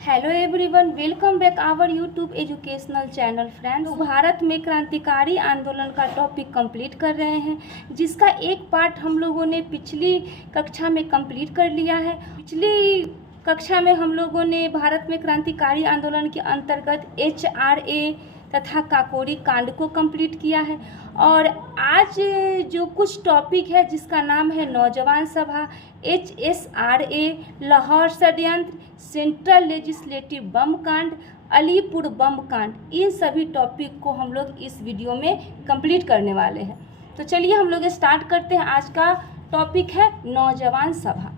Hello everyone, welcome back our YouTube educational channel friends. Bharat में क्रांतिकारी आंदोलन का टॉपिक कंप्लीट कर रहे हैं, जिसका एक पार्ट हम लोगों ने पिछली कक्षा में कंप्लीट कर लिया है। पिछली कक्षा में हम लोगों ने भारत में क्रांतिकारी आंदोलन के अंतर्गत HRA तथा काकोरी कांड को कंप्लीट किया है। और आज जो कुछ टॉपिक है जिसका नाम है नौजवान सभा, HSRA, लाहौर षड्यंत्र, सेंट्रल लेजिस्लेटिव बम कांड, अलीपुर बम कांड, इन सभी टॉपिक को हम लोग इस वीडियो में कंप्लीट करने वाले हैं। तो चलिए हम लोग स्टार्ट करते हैं। आज का टॉपिक है नौजवान सभा।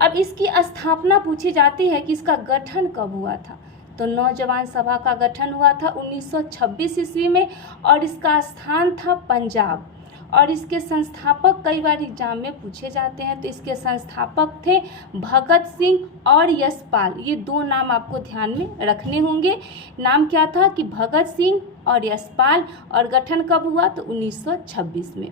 अब इसकी स्थापना पूछी जाती है कि इसका गठन कब हुआ था। तो नौजवान सभा का गठन हुआ था 1926 ईस्वी में और इसका स्थान था पंजाब। और इसके संस्थापक कई बार एग्जाम में पूछे जाते हैं। तो इसके संस्थापक थे भगत सिंह और यशपाल। ये दो नाम आपको ध्यान में रखने होंगे। नाम क्या था कि भगत सिंह और यशपाल। और गठन कब हुआ तो 1926 में।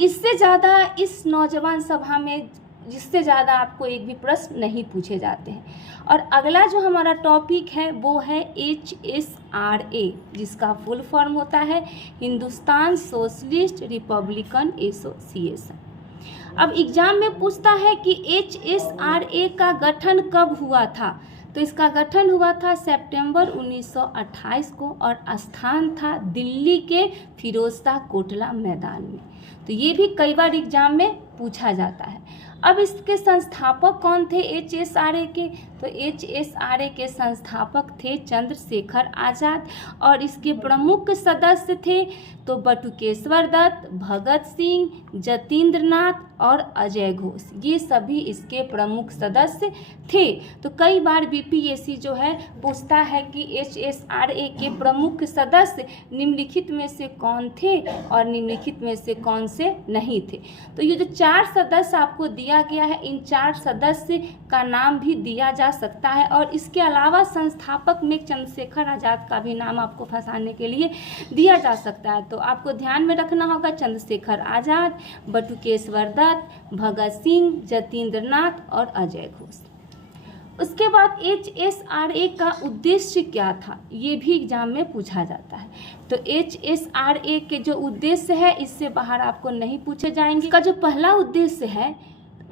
इससे ज़्यादा इस नौजवान सभा में जिससे ज़्यादा आपको एक भी प्रश्न नहीं पूछे जाते हैं। और अगला जो हमारा टॉपिक है वो है HSRA, जिसका फुल फॉर्म होता है हिंदुस्तान सोशलिस्ट रिपब्लिकन एसोसिएशन। अब एग्जाम में पूछता है कि HSRA का गठन कब हुआ था। तो इसका गठन हुआ था सितंबर 1928 को और स्थान था दिल्ली के फिरोजशाह कोटला मैदान में। तो ये भी कई बार एग्जाम में पूछा जाता है। अब इसके संस्थापक कौन थे HSRA के। तो HSRA के संस्थापक थे चंद्रशेखर आज़ाद और इसके प्रमुख सदस्य थे तो बटुकेश्वर दत्त, भगत सिंह, जतीन्द्र नाथ और अजय घोष। ये सभी इसके प्रमुख सदस्य थे। तो कई बार BPSC जो है पूछता है कि HSRA के प्रमुख सदस्य निम्नलिखित में से कौन थे और निम्नलिखित में से कौन से नहीं थे। तो ये जो 4 सदस्य आपको दिया गया है, इन 4 सदस्य का नाम भी दिया जा सकता है। और इसके अलावा संस्थापक में चंद्रशेखर आज़ाद का भी नाम आपको फंसाने के लिए दिया जा सकता है। तो आपको ध्यान में रखना होगा चंद्रशेखर आज़ाद, बटुकेश्वर दत्त, भगत सिंह, जतीन्द्र नाथ और अजय घोष। उसके बाद HSRA का उद्देश्य क्या था, ये भी एग्जाम में पूछा जाता है। तो HSRA के जो उद्देश्य है इससे बाहर आपको नहीं पूछे जाएंगे। इसका जो पहला उद्देश्य है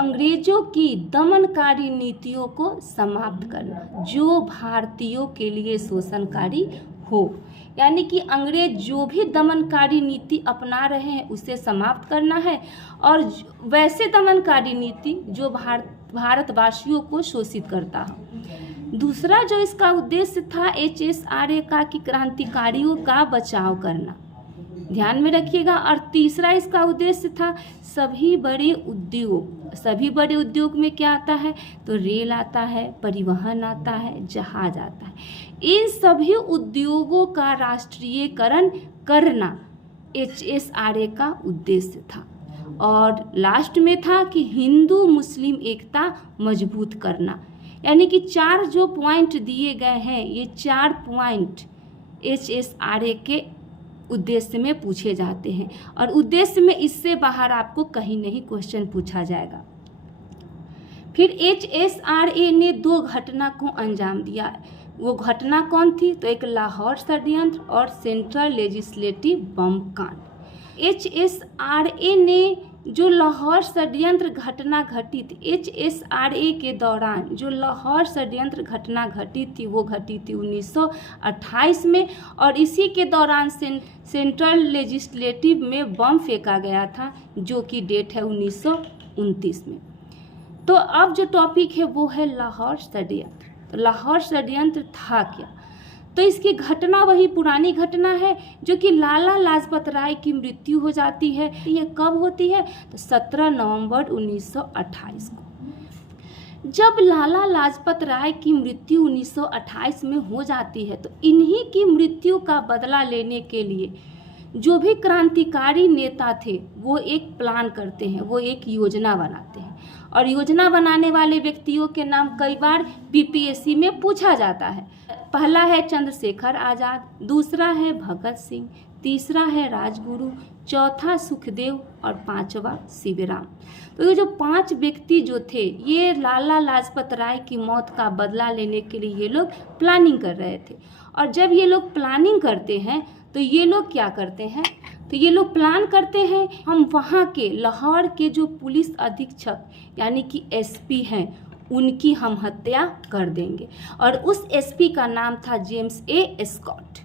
अंग्रेजों की दमनकारी नीतियों को समाप्त करना, जो भारतीयों के लिए शोषणकारी हो। यानी कि अंग्रेज जो भी दमनकारी नीति अपना रहे हैं उसे समाप्त करना है और वैसे दमनकारी नीति जो भारतवासियों को शोषित करता है। दूसरा जो इसका उद्देश्य था HSRA का कि क्रांतिकारियों का बचाव करना, ध्यान में रखिएगा। और तीसरा इसका उद्देश्य था सभी बड़े उद्योग में क्या आता है तो रेल आता है, परिवहन आता है, जहाज आता है। इन सभी उद्योगों का राष्ट्रीयकरण करना HSRA का उद्देश्य था। और लास्ट में था कि हिंदू मुस्लिम एकता मजबूत करना। यानी कि 4 जो पॉइंट दिए गए हैं, ये 4 पॉइंट HSRA के उद्देश्य में पूछे जाते हैं। और उद्देश्य में इससे बाहर आपको कहीं नहीं क्वेश्चन पूछा जाएगा। फिर HSRA ने 2 घटना को अंजाम दिया। वो घटना कौन थी तो एक लाहौर षड्यंत्र और सेंट्रल लेजिस्लेटिव बम कांड। HSRA ने जो लाहौर षड्यंत्र घटना घटी थी, HSRA के दौरान जो लाहौर षड्यंत्र घटना घटी थी वो घटी थी 1928 में। और इसी के दौरान सेंट्रल लेजिस्लेटिव में बम फेंका गया था, जो कि डेट है 1929 में। तो अब जो टॉपिक है वो है लाहौर षड्यंत्र। तो लाहौर षड्यंत्र था क्या। तो इसकी घटना वही पुरानी घटना है जो कि लाला लाजपत राय की मृत्यु हो जाती है। ये कब होती है तो 17 नवंबर 1928 को। जब लाला लाजपत राय की मृत्यु 1928 में हो जाती है तो इन्हीं की मृत्यु का बदला लेने के लिए जो भी क्रांतिकारी नेता थे वो एक प्लान करते हैं, वो एक योजना बनाते हैं। और योजना बनाने वाले व्यक्तियों के नाम कई बार BPSC में पूछा जाता है। पहला है चंद्रशेखर आज़ाद, दूसरा है भगत सिंह, तीसरा है राजगुरु, चौथा सुखदेव और पांचवा शिवराम। तो ये जो 5 व्यक्ति जो थे, ये लाला लाजपत राय की मौत का बदला लेने के लिए ये लोग प्लानिंग कर रहे थे। और जब ये लोग प्लानिंग करते हैं तो ये लोग क्या करते हैं, तो ये लोग प्लान करते हैं हम वहाँ के लाहौर के जो पुलिस अधीक्षक यानी कि एसपी हैं उनकी हम हत्या कर देंगे। और उस एसपी का नाम था James A Scott.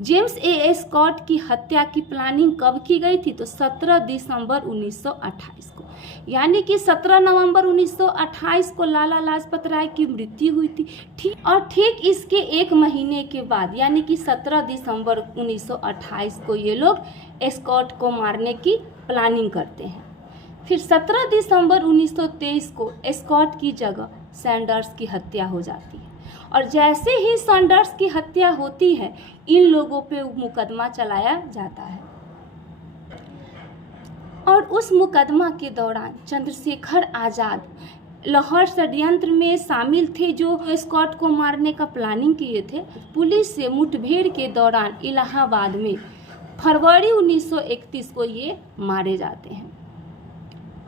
James A Scott की हत्या की प्लानिंग कब की गई थी, तो 17 दिसंबर 1928 को, यानी कि 17 नवंबर 1928 को लाला लाजपत राय की मृत्यु हुई थी। ठीक इसके एक महीने के बाद यानी कि 17 दिसंबर 1928 को ये लोग स्कॉट को मारने की प्लानिंग करते हैं। फिर 17 दिसंबर 1923 को स्कॉट की जगह सैंडर्स की हत्या हो जाती है। और जैसे ही सैंडर्स की हत्या होती है, इन लोगों पे मुकदमा चलाया जाता है। और उस मुकदमा के दौरान चंद्रशेखर आज़ाद लाहौर षड्यंत्र में शामिल थे, जो स्कॉट को मारने का प्लानिंग किए थे। पुलिस से मुठभेड़ के दौरान इलाहाबाद में फरवरी 1931 को ये मारे जाते हैं।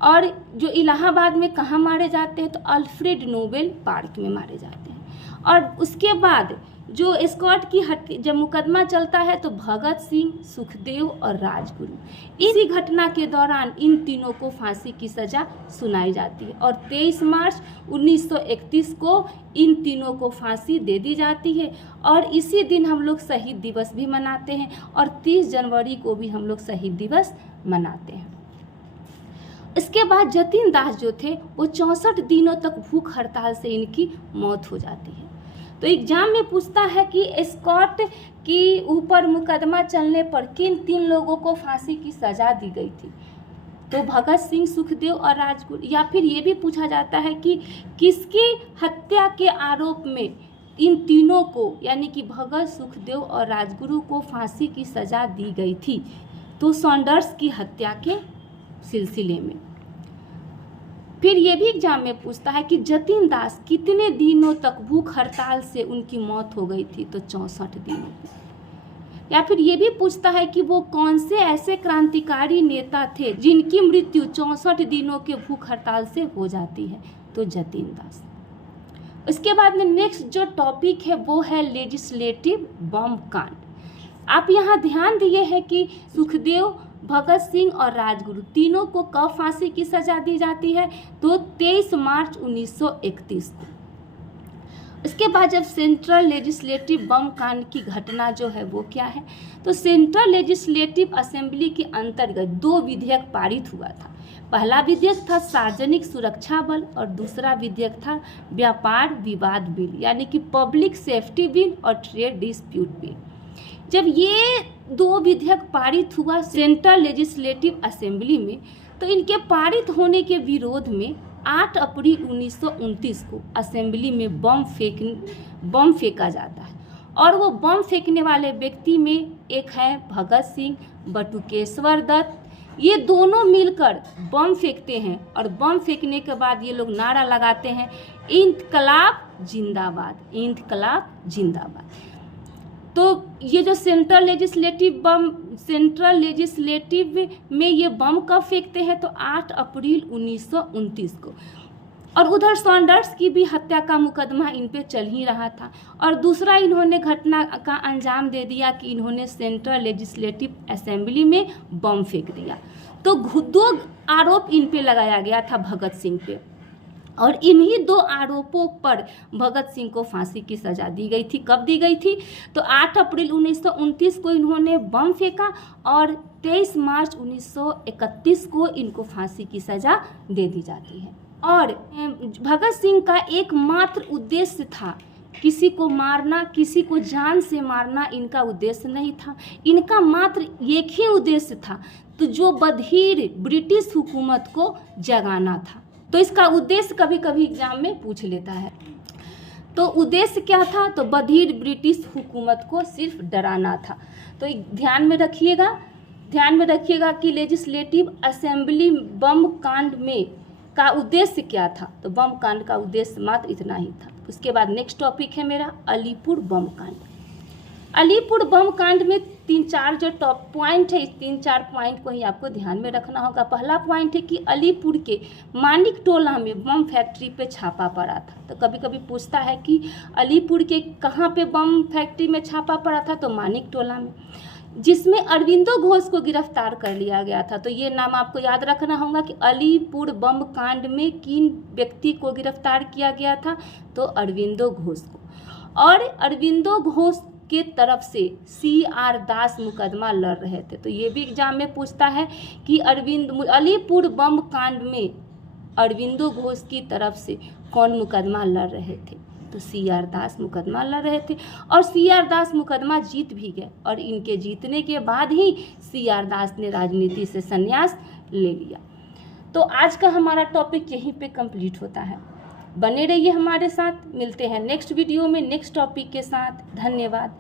और जो इलाहाबाद में कहाँ मारे जाते हैं, तो अल्फ्रेड नोबेल पार्क में मारे जाते हैं। और उसके बाद जो स्कॉट की जब मुकदमा चलता है तो भगत सिंह, सुखदेव और राजगुरु, इसी घटना के दौरान इन तीनों को फांसी की सज़ा सुनाई जाती है। और 23 मार्च 1931 को इन तीनों को फांसी दे दी जाती है। और इसी दिन हम लोग शहीद दिवस भी मनाते हैं और 30 जनवरी को भी हम लोग शहीद दिवस मनाते हैं। इसके बाद जतिन दास जो थे वो 64 दिनों तक भूख हड़ताल से इनकी मौत हो जाती है। तो एग्जाम में पूछता है कि स्कॉट की ऊपर मुकदमा चलने पर किन 3 लोगों को फांसी की सज़ा दी गई थी, तो भगत सिंह, सुखदेव और राजगुरु। या फिर ये भी पूछा जाता है कि किसकी हत्या के आरोप में इन तीनों को यानी कि भगत, सुखदेव और राजगुरु को फांसी की सज़ा दी गई थी, तो सैंडर्स की हत्या के सिलसिले में। फिर ये भी एग्जाम में पूछता है कि जतिन दास कितने दिनों तक भूख हड़ताल से उनकी मौत हो गई थी, तो 64 दिनों पे। या फिर ये भी पूछता है कि वो कौन से ऐसे क्रांतिकारी नेता थे जिनकी मृत्यु 64 दिनों के भूख हड़ताल से हो जाती है, तो जतिन दास। इसके बाद में नेक्स्ट जो टॉपिक है वो है लेजिस्लेटिव बम कांड। आप यहाँ ध्यान दिए हैं कि सुखदेव, भगत सिंह और राजगुरु तीनों को कब फांसी की सजा दी जाती है, तो 23 मार्च 1931 को। इसके बाद जब सेंट्रल लेजिस्लेटिव बम कांड की घटना जो है वो क्या है, तो सेंट्रल लेजिस्लेटिव असेंबली के अंतर्गत 2 विधेयक पारित हुआ था। पहला विधेयक था सार्वजनिक सुरक्षा बल और दूसरा विधेयक था व्यापार विवाद बिल यानी कि पब्लिक सेफ्टी बिल और ट्रेड डिस्प्यूट बिल। जब ये 2 विधेयक पारित हुआ सेंट्रल लेजिस्लेटिव असेंबली में, तो इनके पारित होने के विरोध में 8 अप्रैल 1929 को असेंबली में बम फेंका जाता है। और वो बम फेंकने वाले व्यक्ति में एक है भगत सिंह, बटुकेश्वर दत्त। ये दोनों मिलकर बम फेंकते हैं और बम फेंकने के बाद ये लोग नारा लगाते हैं, इंकलाब जिंदाबाद, इंकलाब जिंदाबाद। तो ये जो सेंट्रल लेजिस्लेटिव में ये बम कब फेंकते हैं, तो 8 अप्रैल 1929 को। और उधर सैंडर्स की भी हत्या का मुकदमा इन पे चल ही रहा था। और दूसरा इन्होंने घटना का अंजाम दे दिया कि इन्होंने सेंट्रल लेजिस्लेटिव असेंबली में बम फेंक दिया। तो 2 आरोप इन पे लगाया गया था भगत सिंह पे, और इन्हीं 2 आरोपों पर भगत सिंह को फांसी की सजा दी गई थी। कब दी गई थी, तो 8 अप्रैल 1929 को इन्होंने बम फेंका और 23 मार्च 1931 को इनको फांसी की सजा दे दी जाती है। और भगत सिंह का एकमात्र उद्देश्य था किसी को मारना, किसी को जान से मारना इनका उद्देश्य नहीं था। इनका मात्र एक ही उद्देश्य था, तो जो बधिर ब्रिटिश हुकूमत को जगाना था। तो इसका उद्देश्य कभी कभी एग्जाम में पूछ लेता है। तो उद्देश्य क्या था, तो बधिर ब्रिटिश हुकूमत को सिर्फ डराना था। तो ध्यान में रखिएगा कि लेजिस्लेटिव असेंबली बम कांड में का उद्देश्य क्या था, तो बम कांड का उद्देश्य मात्र इतना ही था। उसके बाद नेक्स्ट टॉपिक है मेरा अलीपुर बम कांड। अलीपुर बम कांड में तीन चार जो टॉप पॉइंट है, इस 3-4 पॉइंट को ही आपको ध्यान में रखना होगा। पहला पॉइंट है कि अलीपुर के मानिक टोला में बम फैक्ट्री पे छापा पड़ा था। तो कभी कभी पूछता है कि अलीपुर के कहाँ पे बम फैक्ट्री में छापा पड़ा था, तो मानिक टोला में, जिसमें अरविंदो घोष को गिरफ्तार कर लिया गया था। तो ये नाम आपको याद रखना होगा कि अलीपुर बम कांड में किन व्यक्ति को गिरफ्तार किया गया था, तो अरविंदो घोष को। और अरविंदो घोष के तरफ से CR दास मुकदमा लड़ रहे थे। तो ये भी एग्जाम में पूछता है कि अलीपुर बम कांड में अरविंदो घोष की तरफ से कौन मुकदमा लड़ रहे थे, तो CR दास मुकदमा लड़ रहे थे। और CR दास मुकदमा जीत भी गए, और इनके जीतने के बाद ही CR दास ने राजनीति से संन्यास ले लिया। तो आज का हमारा टॉपिक यहीं पे कंप्लीट होता है। बने रहिए हमारे साथ, मिलते हैं नेक्स्ट वीडियो में नेक्स्ट टॉपिक के साथ। धन्यवाद।